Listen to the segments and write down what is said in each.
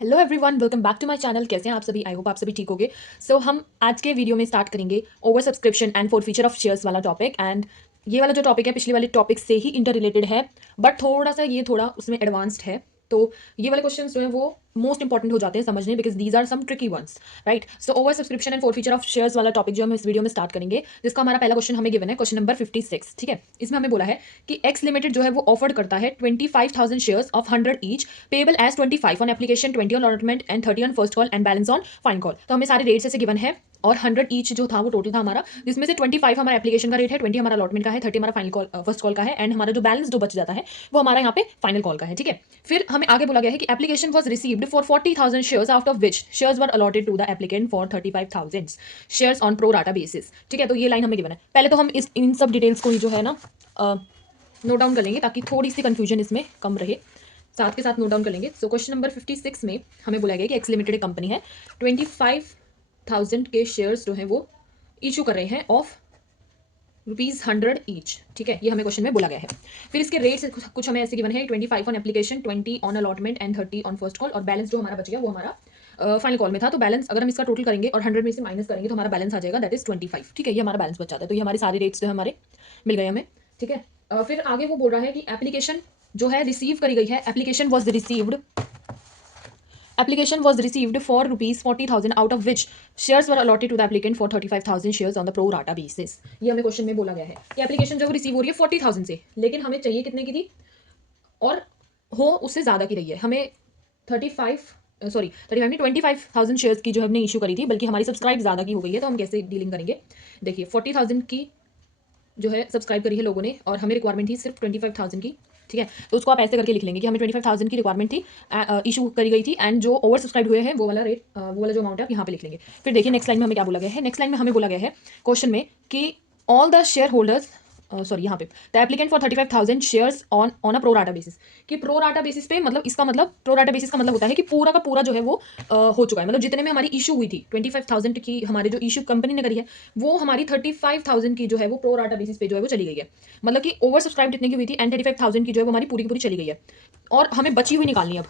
Hello everyone, welcome back to my channel. कैसे हैं आप सभी? आई होप आप सभी ठीक होंगे। हम आज के वीडियो में स्टार्ट करेंगे over subscription and forfeiture of shares वाला टॉपिक। एंड ये वाला जो टॉपिक है पिछले वाले टॉपिक से ही इंटर रिलेटेड है, बट थोड़ा उसमें एडवांस्ड है। तो ये वाले क्वेश्चंस जो है वो मोस्ट इंपॉर्टेंट हो जाते हैं समझने, because these are some tricky ones, right. So over subscription and forfeiture of shares वाला टॉपिक जो हम इस वीडियो में स्टार्ट करेंगे, जिसका हमारा पहला क्वेश्चन हमें गिवन है, क्वेश्चन नंबर 56। ठीक है, इसमें हमें बोला है कि एक्स लिमिटेड जो है वो ऑफर करता है 25,000 shares of 100 each, payable as 25 on application, 20 on allotment and 30 on first call and balance on final call. तो हमें सारे रेट्स ऐसे गिवन है और 100 ईच जो था वो टोटल था हमारा, जिसमें से 25 हमारा एप्लीकेशन का रेट है, 20 हमारा अलॉटमेंट का है, 30 हमारा फाइनल कॉल फर्स्ट कॉल का है, एंड हमारा जो बैलेंस जो बच जाता है वो हमारा यहाँ पे फाइनल कॉल का है। ठीक है, फिर हमें आगे बोला गया है कि application was received for 40,000 shares, out of which shares were allotted to the applicant for 35,000 shares on pro rata basis. ठीक है, तो ये लाइन हमें गिवन है। पहले तो हम इन सब डिटेल्स को ही जो है ना नोट डाउन कर लेंगे ताकि थोड़ी सी कंफ्यूजन इसमें कम रहे, साथ के साथ नोट डाउन कर लेंगे। सो क्वेश्चन नंबर 56 में हमें बोला गया कि एक्स लिमिटेड कंपनी है, 25,000 के शेयर्स जो है वो इशू कर रहे हैं ऑफ ₹100 ईच। ठीक है, ये हमें क्वेश्चन में बोला गया है। फिर इसके रेट्स कुछ हमें ऐसे गिवन है, 25 on application, 20 on allotment and 30 on first call, और बैलेंस जो हमारा बच गया वो हमारा फाइनल कॉल में था। तो बैलेंस अगर हम इसका टोटल करेंगे और 100 में से माइनस करेंगे तो हमारा बैलेंस आ जाएगा, दैट इज 25। ठीक है, ये हमारा बैलेंस बच जाता है। तो ये हमारे सारे रेट्स जो हमारे मिल गए हमें। ठीक है, फिर आगे वो बोल रहा है कि एप्लीकेशन जो है रिसीव करी गई है, application was received for ₹40,000, out of which shares were allotted to the applicant for 35,000 shares on the pro rata basis. ये हमें क्वेश्चन में बोला गया है कि एप्लीकेशन जो रिसीव हो रही है 40,000 से, लेकिन हमें चाहिए कितने की थी, और हो उससे ज़्यादा की रही है। हमें 35 नहीं, 25,000 शेयर्स की जो हमने इशू करी थी, बल्कि हमारी सब्सक्राइब ज़्यादा की हो गई है। तो हम कैसे डीलिंग करेंगे? देखिए, 40,000 की जो है सब्सक्राइब करी है लोगों ने, और हमें रिक्वायरमेंट थी सिर्फ 25,000 की। ठीक है, तो उसको आप ऐसे करके लिख लेंगे कि हमें 25,000 की रिक्वायरमेंट थी, इशू करी गई थी, एंड जो ओवर सब्सक्राइब हुए हैं वो वाला रेट, वो वाला जो अमाउंट है आप यहाँ पे लिख लेंगे। फिर देखिए नेक्स्ट लाइन में हमें क्या बोला गया है। नेक्स्ट लाइन में हमें बोला गया है क्वेश्चन में कि all the share holders, sorry यहाँ पे, the applicant for 35,000 shares on a pro rata basis. कि प्रो राटा बेसिस पे, मतलब इसका मतलब प्रो राटा बेसिस का मतलब होता है कि पूरा का पूरा जो है वो हो चुका है, मतलब जितने में हमारी इशू हुई थी 25,000 की, हमारे जो इशू कंपनी ने करी है वो हमारी 35,000 की जो है वो प्रो राटा बेसिस पे जो है वो चली गई है। मतलब कि ओवर सब्सक्राइब जितने की हुई थी एंड 35,000 की जो है वो हमारी पूरी की पूरी चली गई है, और हमें बची हुई निकालनी है अब।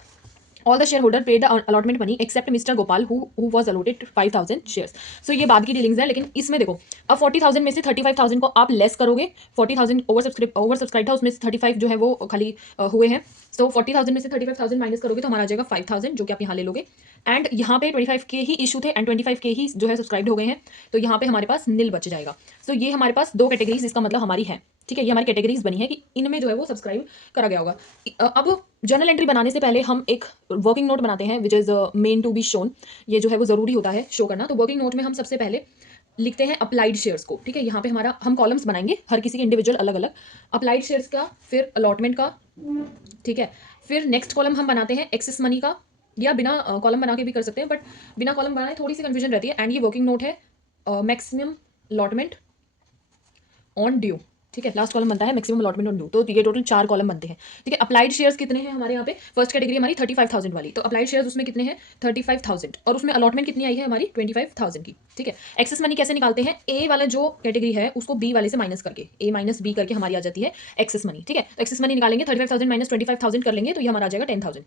All the shareholder paid the allotment money except mister Gopal who was allotted 5,000 shares. So ये बाद की डीलिंग्स है, लेकिन इसमें देखो, अब 40,000 में से 35,000 को आप लेस करोगे, 40,000 ओवर सब्सक्राइब था, उसमें से 35 जो है वो खाली हुए हैं। सो 40,000 में से 35,000 माइनस करोगे तो हमारा आ जाएगा 5,000, जो कि आप यहाँ ले लोगे। एंड यहाँ पे 25 के ही इशू थे एंड 25 के ही जो है सब्सक्राइब हो गए हैं, तो यहाँ पे हमारे पास नील बच जाएगा। सो ये हमारे पास दो कैटेगरीज, इसका मतलब हमारी है। ठीक है, ये हमारी कैटेगरीज बनी है कि इनमें जो है वो सब्सक्राइब करा गया होगा। अब जर्नल एंट्री बनाने से पहले हम एक वर्किंग नोट बनाते हैं, which is meant to be shown. ये जो है वो ज़रूरी होता है शो करना। तो वर्किंग नोट में हम सबसे पहले लिखते हैं अप्लाइड शेयर्स को। ठीक है, यहाँ पे हमारा हम कॉलम्स बनाएंगे, हर किसी के इंडिविजुअल अलग अलग। अप्लाइड शेयर्स का, फिर अलॉटमेंट का। ठीक है, फिर नेक्स्ट कॉलम हम बनाते हैं एक्सेस मनी का, या बिना कॉलम बना के भी कर सकते हैं, बट बिना कॉलम बनाए थोड़ी सी कंफ्यूजन रहती है। एंड ये वर्किंग नोट है मैक्सिमम अलॉटमेंट ऑन ड्यू। ठीक है, लास्ट कॉलम बनता है मैक्सिमम अलॉटमेंट ऑन ड्यू। तो ये टोटल 4 कॉलम बनते हैं। ठीक है, अप्लाइड शेयर्स कितने हैं हमारे यहाँ पे? फर्स्ट कैटेगरी हमारी 35,000 वाली, तो अप्लाइड शेयर्स उसमें कितने हैं? 35,000, और उसमें अलॉटमेंट कितनी आई है हमारी? 25,000 की। ठीक है, एक्सेस मनी कैसे निकालते हैं? ए वाला जो कैटेगरी है उसको बी वाले से माइनस करके, ए माइनस बी करके हमारी आ जाती है एक्सेस मनी। ठीक है, तो एक्सेस मनी निकालेंगे, 35,000 माइनस 25,000 कर लेंगे तो ये हमारा आ जाएगा 10,000।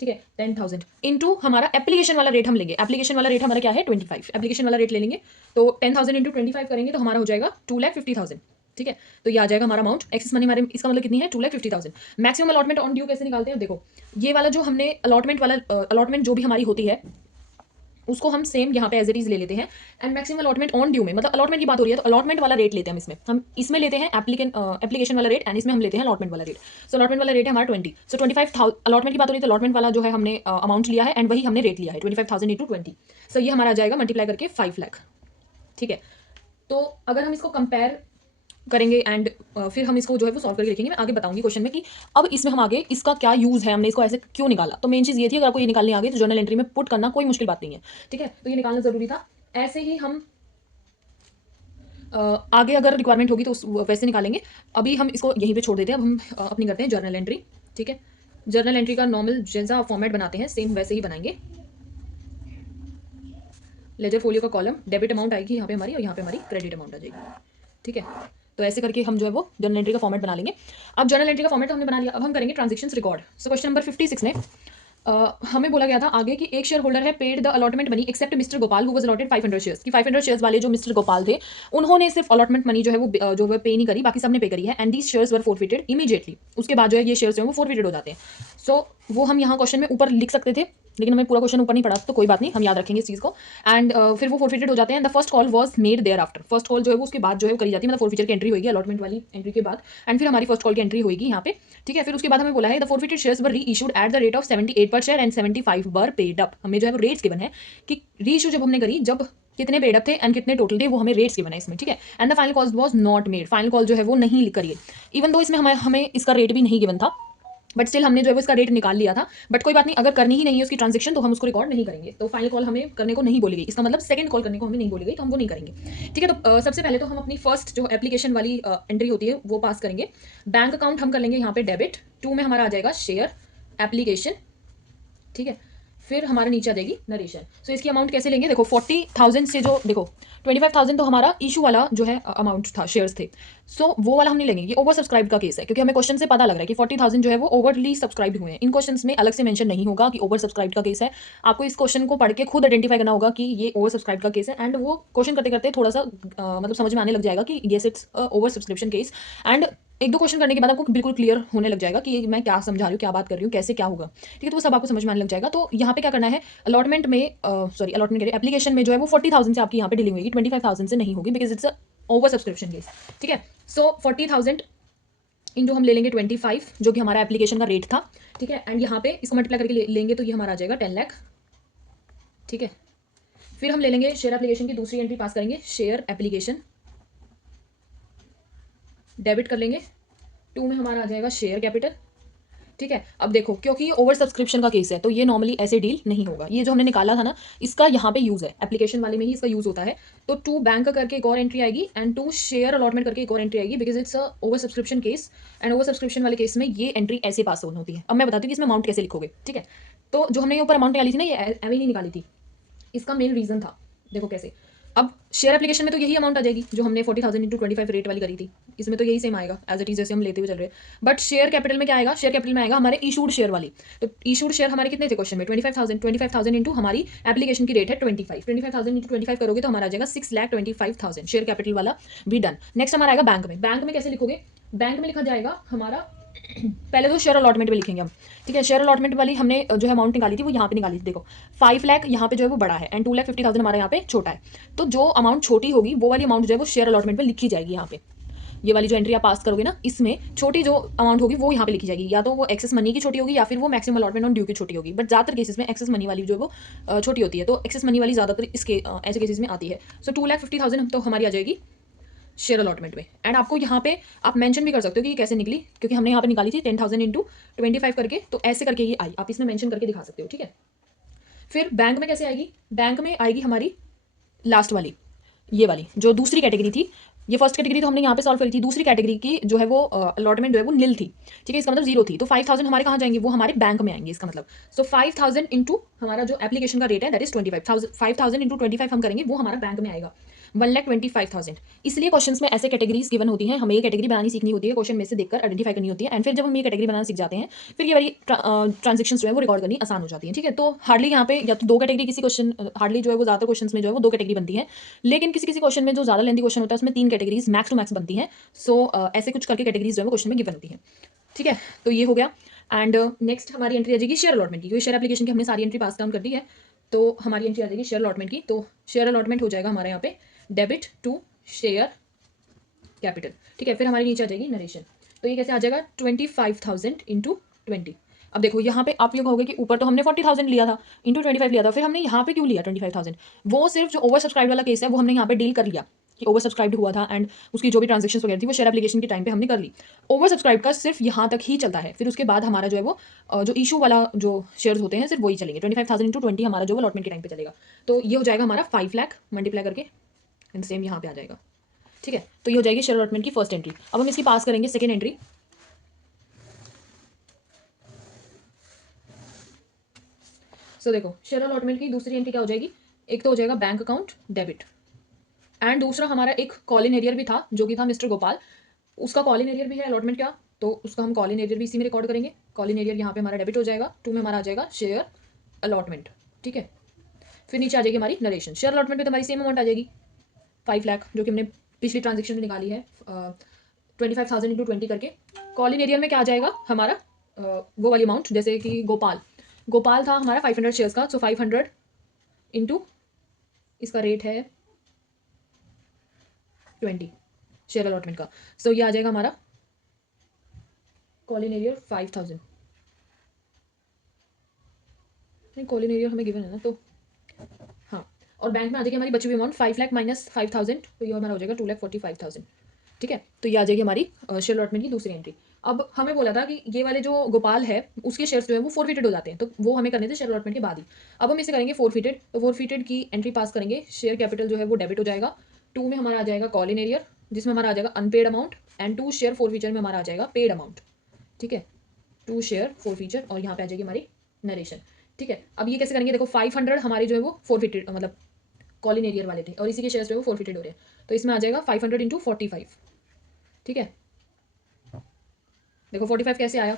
ठीक है, 10,000 इंटू हमारा एप्लीकेशन वाला रेट हम लेंगे। एप्लीकेशन वाला रेट हमारा क्या है? 25। एप्लीकेशन वाला रेट ले लेंगे, तो 10,000 इंटू 25 करेंगे तो हमारा हो जाएगा 2,50,000। ठीक है, तो ये आ जाएगा हमारा अमाउंट। एक्सेस मनी हमारे इसका मतलब कितनी है? 2,50,000। मैक्सिमम अलॉटमेंट ऑन ड्यू कैसे निकालते हैं? देखो, ये वाला जो हमने अलॉटमेंट वाला, अलॉटमेंट जो भी हमारी होती है उसको हम सेम यहाँ पे एज इट इज ले लेते हैं। And maximum allotment on due में, मतलब अलॉटमेंट की बात हो रही है तो अलॉटमेंट वाला रेट लेते हैं हम इसमें लेते हैं एप्लीकेशन वाला रेट, एंड इसमें हम लेते हैं अलॉटमेंट वाला रेट। सो अलॉटमेंट वाला रेट है हमारा 20। सो 25,000 अलॉटमेंट की बात हो रही है तो अलॉटमेंट वाला जो है हमने अमाउंट लिया है, एंड वही हमने रेट लिया है 25,000 इंटू 20। सो ये हमारा आ जाएगा मल्टीप्लाई करके 5 लाख। ठीक है, तो अगर हम इसको कंपेयर करेंगे एंड फिर हम इसको जो है वो सॉल्व करके लिखेंगे। मैं आगे बताऊंगी क्वेश्चन में कि अब इसमें हम आगे इसका क्या यूज़ है, हमने इसको ऐसे क्यों निकाला। तो मेन चीज़ ये थी, अगर आपको ये निकालने आ गई तो जर्नल एंट्री में पुट करना कोई मुश्किल बात नहीं है। ठीक है, तो ये निकालना ज़रूरी था। ऐसे ही हम आगे अगर रिक्वायरमेंट होगी तो वैसे निकालेंगे। अभी हम इसको यहीं पे छोड़ देते हैं। अब हम अपनी करते हैं जर्नल एंट्री। ठीक है, जर्नल एंट्री का नॉर्मल जैसा फॉर्मेट बनाते हैं सेम वैसे ही बनाएंगे। लेजर फोलियो का कॉलम डेबिट अमाउंट आएगी यहाँ पे हमारी, और यहाँ पे हमारी क्रेडिट अमाउंट आ जाएगी। ठीक है, तो ऐसे करके हम जो है वो जर्नल एंट्री का फॉर्मेट बना लेंगे। अब जर्नल एंट्री का फॉर्मेट तो हमने बना लिया, अब हम करेंगे transactions record. So question number 56 में हमें बोला गया था आगे कि एक शेयर होल्डर है paid the allotment money except mister Gopal who was allotted 500 shares कि 500 शेयर्स वाले जो मिस्टर गोपाल थे उन्होंने सिर्फ अलॉटमेंट मनी जो है वो जो है पे नहीं करी, बाकी सबने पे करी है, and these shares were forfeited immediately. उसके बाद जो है ये शेयर्स जो है वो फोरफिटेड हो जाते हैं। सो वो हम यहाँ क्वेश्चन में ऊपर लिख सकते थे, लेकिन हमें पूरा क्वेश्चन ऊपर नहीं पड़ा तो कोई बात नहीं, हम याद रखेंगे इस चीज़ को। एंड फिर वो फोरफिटेड हो जाते हैं। The first call was made thereafter, first call जो है वो उसके बाद जो है वो करी जाती है, मतलब फोरफिचर की एंट्री होगी अलॉटमेंट वाली एंट्री के बाद, एंड फिर हमारी फर्स्ट कॉल की एंट्री होगी यहाँ पे। ठीक है, फिर उसके बाद हमें बोला है द फोरफिटेड शेयर्स वर री issued at the rate of 78 पर share and 75 were paid up. हमें जो है वो रेट्स गिवन है कि री इशू जब हमने करी जब कितने पेड अप थे एंड कितने टोटल थे, वो हमें रेट्स गिवन है इसमें। ठीक है, and the final call was not made, final call जो है वो नहीं करिए, इवन दो इसमें हमें इसका रेट भी नहीं गिवन था, बट स्टिल हमने जो है वो इसका रेट निकाल लिया था। बट कोई बात नहीं, अगर करनी ही नहीं है उसकी ट्रांजेक्शन तो हम उसको रिकॉर्ड नहीं करेंगे। तो फाइनल कॉल हमें करने को नहीं बोली गई, इसका मतलब सेकंड कॉल करने को हमें नहीं बोली गई, तो हम वो नहीं करेंगे। ठीक है, तो सबसे पहले तो हम अपनी फर्स्ट जो एप्लीकेशन वाली एंट्री होती है वो पास करेंगे। बैंक अकाउंट हम कर लेंगे यहाँ पे डेबिट, 2 में हमारा आ जाएगा शेयर एप्लीकेशन। ठीक है, फिर हमारे नीचे आ जाएगी नरेशन। सो इसकी अमाउंट कैसे लेंगे, देखो 40,000 से जो देखो 25,000 तो हमारा इशू वाला जो है अमाउंट था, शेयर्स थे। सो वो वाला हम नहीं लेंगे, ये ओवर सब्सक्राइब का केस है, क्योंकि हमें क्वेश्चन से पता लग रहा है कि 40,000 जो है वो ओवरली सब्सक्राइब्ड हुए हैं। इन क्वेश्चन में अलग से मेंशन नहीं होगा कि ओवर सब्सक्राइब का केस है, आपको इस क्वेश्चन को पढ़ के खुद आइडेंटिफाई करना होगा कि ये ओवर सब्सक्राइब का केस है। एंड वो क्वेश्चन करते करते थोड़ा सा मतलब समझ में आने लग जाएगा कि yes it's over subscription case. And एक दो क्वेश्चन करने के बाद आपको बिल्कुल क्लियर होने लग जाएगा कि मैं क्या समझा रही हूँ, क्या बात कर रही हूँ, कैसे क्या होगा। ठीक है, तो वो सब आपको समझ में आने लग जाएगा। तो यहाँ पे क्या करना है, अलॉटमेंट में सॉरी अलॉटमेंट करिए एप्लीकेशन में जो है वो 40,000 से आपकी यहाँ पे डीलिंग होगी, 25,000 से नहीं होगी, because it's over subscription case. ठीक है, सो 40,000 इंटू हम ले लेंगे 25 जो कि हमारा एप्लीकेशन का रेट था। ठीक है, एंड यहाँ पे इसको मल्टीप्लाई करके लेंगे तो ये हमारा आ जाएगा 10 लाख। ठीक है, फिर हम ले लेंगे शेयर एप्लीकेशन की दूसरी एंट्री पास करेंगे, शेयर एप्लीकेशन डेबिट कर लेंगे, 2 में हमारा आ जाएगा शेयर कैपिटल। ठीक है, अब देखो क्योंकि ये ओवर सब्सक्रिप्शन का केस है तो ये नॉर्मली ऐसे डील नहीं होगा। ये जो हमने निकाला था ना इसका यहाँ पे यूज़ है, एप्लीकेशन वाले में ही इसका यूज़ होता है। तो 2 बैंक करके एक और एंट्री आएगी एंड 2 शेयर अलॉटमेंट करके एक और एंट्री आएगी, because it's a over subscription case. And over subscription वाले केस में ये एंट्री ऐसे पास होती है। अब मैं बताती हूँ कि इसमें अमाउंट कैसे लिखोगे। ठीक है, तो जो हमने ये ऊपर अमाउंट निकाली थी ना, ये एवं नहीं निकाली थी, इसका मेन रीज़न था, देखो कैसे। अब शेयर एप्लीकेशन में तो यही अमाउंट आ जाएगी जो हमने 40,000 इंटू 25 रेट वाली करी थी, इसमें तो यही सेम आएगा एज इट इज जैसे हम लेते हुए चल रहे हैं। बट शेयर कैपिटल में क्या आएगा, शेयर कैपिटल में आएगा हमारे इशूड शेयर वाली। तो इशूड शेयर हमारे कितने थे क्वेश्चन में, 25,000 इंटू हमारी एप्लीकेशन की रेट है 25,000 इंटू 25 करोगे तो हमारा आ जाएगा 6,25,000 शेयर कैपिटल वाला भी डन। नेक्स्ट हमारा आएगा बैंक में। बैंक में कैसे लिखोगे, बैंक में लिखा जाएगा हमारा पहले तो शेयर अलॉटमेंट में लिखेंगे हम। ठीक है, शेयर अलॉटमेंट वाली हमने जो है अमाउंट निकाली थी वो यहाँ पे निकाली थी, देखो 5 लाख यहाँ पे जो है वो बड़ा है एंड 2,50,000 हमारा यहाँ पे छोटा है। तो जो अमाउंट छोटी होगी वो वाली अमाउंट जो है वो शेयर अलॉटमेंट में लिखी जाएगी। यहाँ पे ये वाली जो एंट्री आप पास करोगे ना इसमें छोटी जो अमाउंट होगी वो यहाँ पे लिखी जाएगी, या तो वो एक्सेस मनी की छोटी होगी या फिर वो मैक्सिमम अलॉटमेंट ऑन ड्यू की छोटी होगी। बट ज़्यादातर केसेस में एक्सेस मनी वाली जो है वो छोटी होती है, तो एक्सेस मनी वाली ज़्यादातर इसके ऐसे केसेस में आती है। सो 2,50,000 तो हमारी आ जाएगी शेयर अलॉटमेंट में। एंड आपको यहाँ पे आप मेंशन भी कर सकते हो कि ये कैसे निकली, क्योंकि हमने यहाँ पे निकाली थी 10,000 इंटू 25 करके, तो ऐसे करके ये आई, आप इसमें मेंशन करके दिखा सकते हो। ठीक है, फिर बैंक में कैसे आएगी, बैंक में आएगी हमारी लास्ट वाली, ये वाली जो दूसरी कैटेगरी थी। ये फर्स्ट कैटेगरी तो हमने यहाँ पे सॉल्व करी थी, दूसरी कैटेगरी की जो है वो अलॉटमेंट जो है वो नील थी। ठीक है, इसका मतलब 0 थी, तो 5,000 हमारे कहाँ जाएंगे, वो हमारे बैंक में आएंगे इसका मतलब। सो 5,000 इंटू हमारा जो एप्लीकेशन का रेट है दैट इज 25,000, 5,000 इंटू 25 हम करेंगे वो हमारा बैंक में आएगा 1,25,000। इसलिए क्वेश्चंस में ऐसे कैटेगरीज गिवन होती हैं, हमें ये कैटेगरी बनानी सीखनी होती है, क्वेश्चन में से देखकर आइडेंटिफाई करनी होती है। एंड फिर जब हम ये कैटेगरी बनाना सीख जाते हैं फिर ये वाली ट्रांजेक्शन जो है वो रिकॉर्ड करनी आसान हो जाती है। ठीक है, तो हार्डली यहाँ पे या तो 2 कैटेगरी किसी क्वेश्चन, हार्डली जो है वो ज़्यादातर क्वेश्चन में जो है वो 2 कैटेगरी बनती है, लेकिन किसी किसी क्वेश्चन में जो ज़्यादा लेंथी क्वेश्चन होता है उसमें 3 कैटेगरीज मैक्स टू मैक्स बनती हैं। सो ऐसे कुछ करके कैटेगरीज जो है वो क्वेश्चन में गिवन होती हैं। ठीक है, तो ये हो गया। एंड नेक्स्ट हमारी एंट्री आ जाएगी शेयर अलॉटमेंट की, क्योंकि शेयर एप्लीकेशन की हमने सारी एंट्री पास डाउन कर दी है, तो हमारी एंट्री आ जाएगी शेयर अलॉटमेंट की। तो शेयर अलॉटमेंट हो जाएगा हमारे यहाँ पे डेबिट टू शेयर कैपिटल। ठीक है, फिर हमारे नीचे आ जाएगी नरेशन। तो ये कैसे आ जाएगा 25,000 इंटू 20। अब देखो यहाँ पे आप ये कहोगे कि ऊपर तो हमने 40,000 लिया था, इंटू 25 लिया था, फिर हमने यहाँ पे क्यों लिया 25,000। वो सिर्फ जो ओवर सब्सक्राइब वाला केस है वो हमने यहाँ पे डील कर लिया कि ओवर सब्सक्राइब हुआ था एंड उसकी जो भी ट्रांजेक्शन वगैरह थी वो शेयर एप्लीकेशन के टाइम पे हमने कर ली। ओवर सब्सक्राइब का सिर्फ यहाँ तक ही चलता है, फिर उसके बाद हमारा जो है वो जो इशू वाला जो शेयर्स होते हैं सिर्फ वही चलेंगे। 25,000 इंटू 20 हमारा जो अलॉटमेंट के टाइम पे चलेगा। तो ये हो जाएगा हमारा 5 लाख मल्टीप्लाई करके एंड सेम यहाँ पे आ जाएगा। ठीक है, तो ये हो जाएगी शेयर अलॉटमेंट की फर्स्ट एंट्री। अब हम इसकी पास करेंगे सेकेंड एंट्री। सो देखो शेयर अलॉटमेंट की दूसरी एंट्री क्या हो जाएगी, एक तो हो जाएगा बैंक अकाउंट डेबिट एंड दूसरा हमारा एक कॉल इन एरियर भी था जो कि था मिस्टर गोपाल, उसका कॉल इन एरियर भी है अलॉटमेंट का, तो उसका हम कॉल इन एरियर भी इसी में रिकॉर्ड करेंगे। कॉलिन एरियर यहाँ पे हमारा डेबिट हो जाएगा, टू में हमारा आ जाएगा शेयर अलॉटमेंट, ठीक है। फिर नीचे आ जाएगी हमारी नरेशन। शेयर अलॉटमेंट पे तो हमारी सेम अमाउंट आ जाएगी 5 लाख, जो कि हमने पिछली ट्रांजेक्शन में निकाली है 25,000 इंटू 20 करके। कॉलिन एरियर में क्या आ जाएगा हमारा वो वाली अमाउंट, जैसे कि गोपाल था हमारा 500 शेयर्स का, सो 500 इंटू इसका रेट है 20 शेयर अलॉटमेंट का, सो ये आ जाएगा हमारा कॉलिन एरियर 5000। नहीं, कॉलिन एरियर हमें गिवन है ना, तो हाँ। और बैंक में आ जाएगी हमारी बची हुई अमाउंट 5 लाख माइनस 5,000, तो ये हमारा हो जाएगा 2,45,000, ठीक है। तो ये आ जाएगी हमारी शेयर अलॉटमेंट की दूसरी एंट्री। अब हमें बोला था कि ये वाले जो गोपाल है उसके शेयर्स जो है वो फोरफिटेड हो जाते हैं, तो वो हमें करने थे शेयर अलॉटमेंट के बाद ही। अब हम इसे करेंगे फोरफिटेड, तो फोरफिटेड की एंट्री पास करेंगे, शेयर कैपिटल जो है वो डेबिट हो जाएगा, 2 में हमारा आ जाएगा कॉलिन एरियर जिसमें हमारा आ जाएगा unpaid amount, and 2 share forfeiture में हमारा आ जाएगा पेड अमाउंट, ठीक है। 2 शेयर फोरफीचर और यहाँ पे आ जाएगी हमारी नरेशन, ठीक है। अब ये कैसे करेंगे, देखो 500 हमारे जो है वो फोरफिटेड मतलब कॉलिन एरियर वाले थे और इसी के शेयर्स जो है वो फोरफिटेड हो रहे हैं, तो इसमें आ जाएगा 500 इंटू 45, ठीक है। देखो 45 कैसे आया,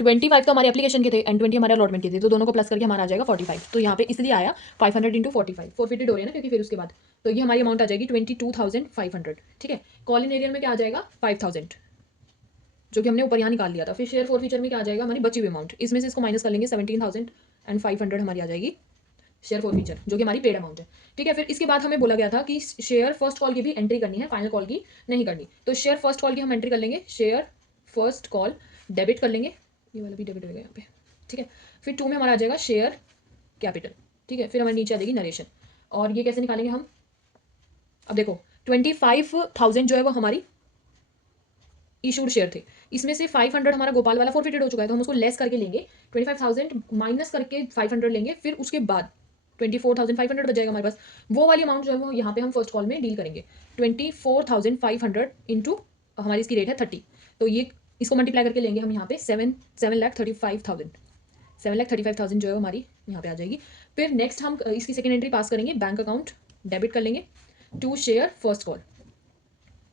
25 तो हमारे एप्लीकेशन के थे एंड 20 हमारे अलॉटमेंट के थे, तो दोनों को प्लस करके हमारा आ जाएगा 45, तो यहाँ पे इसलिए आया 500 इंटू 45, फोरफिटेड हो रही है ना क्योंकि फिर उसके बाद, तो ये हमारी अमाउंट आ जाएगी 22,500, ठीक है। कॉलिन एरियर में क्या आ जाएगा 5,000 जो कि हमने ऊपर यहाँ निकाल लिया था। फिर शेयर फोरफीचर में क्या आ जाएगा हमारी बची हुई अमाउंट, इसमें से इसको माइनस कर लेंगे 17,500 हमारी आ जाएगी शेयर फोरफीचर जो कि हमारी पेड अमाउंट है, ठीक है। फिर इसके बाद हमें बोला गया था कि शेयर फर्स्ट कॉल की भी एंट्री करनी है, फाइनल कॉल की नहीं करनी, तो शेयर फर्स्ट कॉल की हम एंट्री कर लेंगे, शेयर फर्स्ट कॉल डेबिट कर लेंगे, ये वाला भी डेबिट हो गया यहाँ पे, ठीक है। फिर 2 में हमारा आ जाएगा शेयर कैपिटल, ठीक है। फिर हमारे नीचे आ जाएगी नरेशन, और ये कैसे निकालेंगे हम, अब देखो 25,000 जो है वो हमारी इशूड शेयर थे, इसमें से 500 हमारा गोपाल वाला फोरफिटेड हो चुका है, तो हम उसको लेस करके लेंगे, 25,000 माइनस करके 500 लेंगे, फिर उसके बाद 24,500 बच जाएगा हमारे पास, वो वाली अमाउंट जो है वो यहाँ पे हम फर्स्ट कॉल में डील करेंगे। 24,500 इंटू हमारी इसकी रेट है 30, तो ये इसको मल्टीप्लाई करके लेंगे हम यहाँ पे 7,35,000 7,35,000 जो है हमारी यहाँ पे आ जाएगी। फिर नेक्स्ट हम इसकी सेकेंड एंट्री पास करेंगे, बैंक अकाउंट डेबिट कर लेंगे, 2 शेयर फर्स्ट कॉल,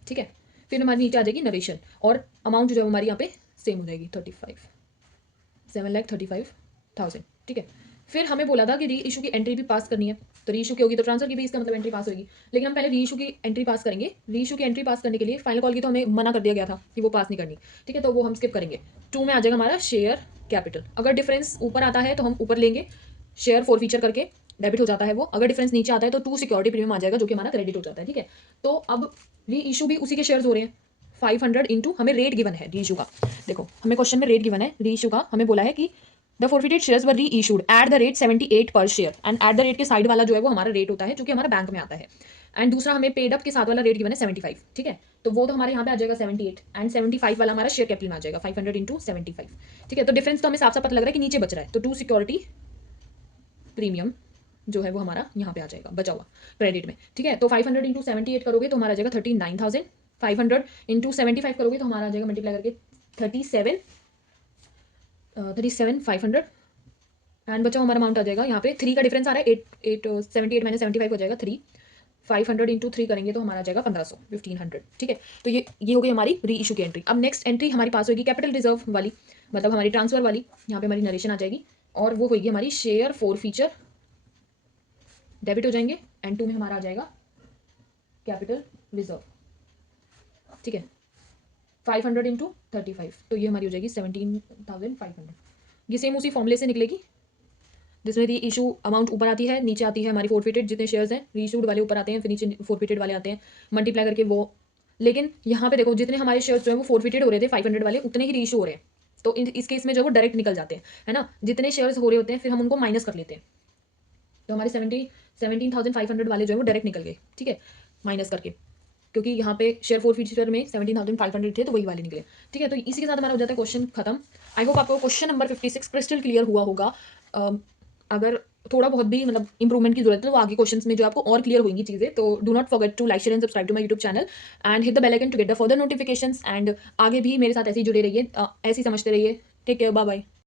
ठीक है। फिर हमारी नीचे आ जाएगी नरेशन, और अमाउंट जो है हमारी यहाँ पे सेम हो जाएगी 7,35,000, ठीक है। फिर हमें बोला था कि री इशू की एंट्री भी पास करनी है, तो री इशू की होगी तो ट्रांसफर की भी इसका मतलब एंट्री पास होगी, लेकिन हम पहले री इशू की एंट्री पास करेंगे। री इशू की एंट्री पास करने के लिए फाइनल कॉल की तो हमें मना कर दिया गया था कि वो पास नहीं करनी, ठीक है, तो वो हम स्किप करेंगे। 2 में आ जाएगा हमारा शेयर कैपिटल, अगर डिफरेंस ऊपर आता है तो हम ऊपर लेंगे, शेयर फोरफीचर करके डेबिट हो जाता है वो, अगर डिफरेंस नीचे आता है तो 2 सिक्योरिटी प्रीमियम आ जाएगा जो कि हमारा क्रेडिट हो जाता है, ठीक है। तो अब री इशू भी उसी के शेयर्स हो रहे हैं, 500 इंटू हमें रेट गिवन है री इशू का, देखो हमें क्वेश्चन में रेट गिवन है री इशू का, हमें बोला है कि द फोरफिटेड शेयर्स वर री इशूड एट द रेट 78 पर share, and at the rate के साइड वाला जो है वो हमारा रेट होता है जो कि हमारा बैंक में आता है, एंड दूसरा हमें पेड अप के साथ वाला रेट गिवन है 75, ठीक है। तो वो तो हमारे यहाँ पे आ जाएगा 78, एंड 75 वाला हमारा शेयर कैपिटल में आ जाएगा 500 इंटू 75, ठीक है। तो डिफरेंस तो हमें साफ साफ पता लग रहा है कि नीचे बच रहा है, तो 2 सिक्योरिटी प्रीमियम जो है वो हमारा यहाँ पे आ जाएगा बचा हुआ क्रेडिट में, ठीक है। तो 500 इंटू 78 करोगे तो हमारा आ जाएगा 39,000, 500 इंटू 75 करोगे तो हमारा आ जाएगा मल्टीप्लाई करके 37,500, एंड बचा हमारा अमाउंट आ जाएगा यहाँ पे 3 का डिफरेंस आ रहा है 78 माइनस 75 हो जाएगा 3, 500 इंटू 3 करेंगे तो हमारा आ जाएगा 1,500, ठीक है। तो ये हो गई हमारी री इशू की एंट्री। अब नेक्स्ट एंट्री हमारी पास होगी कैपिटल रिजर्व वाली, मतलब हमारी ट्रांसफर वाली, यहाँ पे हमारी नरेशन आ जाएगी, और वो होगी हमारी शेयर फोरफीचर डेबिट हो जाएंगे, एंड 2 में हमारा आ जाएगा कैपिटल रिजर्व, ठीक है, 500 इंटू 35, तो ये हमारी हो जाएगी 17,500। ये सेम उसी फॉर्मूले से निकलेगी जिसमें री इशू अमाउंट ऊपर आती है, नीचे आती है हमारी फोरफिटेड जितने शेयर्स हैं, री इशूड वाले ऊपर आते हैं, फिर नीचे फोरफिटेड वाले आते हैं, मल्टीप्लाई करके वो, लेकिन यहाँ पे देखो जितने हमारे शेयर्स जो है वो फोरफिटेड हो रहे थे 500 वाले, उतने ही री इशू हो रहे हैं, तो इस केस में जो है वो डायरेक्ट निकल जाते हैं, है ना, जितने शेयर्स हो रहे होते हैं फिर हम उनको माइनस कर लेते हैं, तो हमारे 17,500 वाले जो है वो डायरेक्ट निकल गए, ठीक है, माइनस करके, क्योंकि यहाँ पे शेयर फोरफीचर में 17,500 थे तो वही वाले निकले, ठीक है। तो इसी के साथ हमारा हो जाता है क्वेश्चन खत्म। आई होप आपको क्वेश्चन नंबर 56 क्रिस्टल क्लियर हुआ होगा। अगर थोड़ा बहुत भी मतलब इंप्रूवमेंट की जरूरत है तो आगे क्वेश्चंस में जो आपको और क्लियर होंगी चीज़ें, तो do not forget to like share and subscribe to my YouTube channel and hit the bell icon to get the further notifications, and आगे भी मेरे साथ ऐसे ही जुड़े रहिए, ऐसे ही समझते रहिए। Take care, bye bye.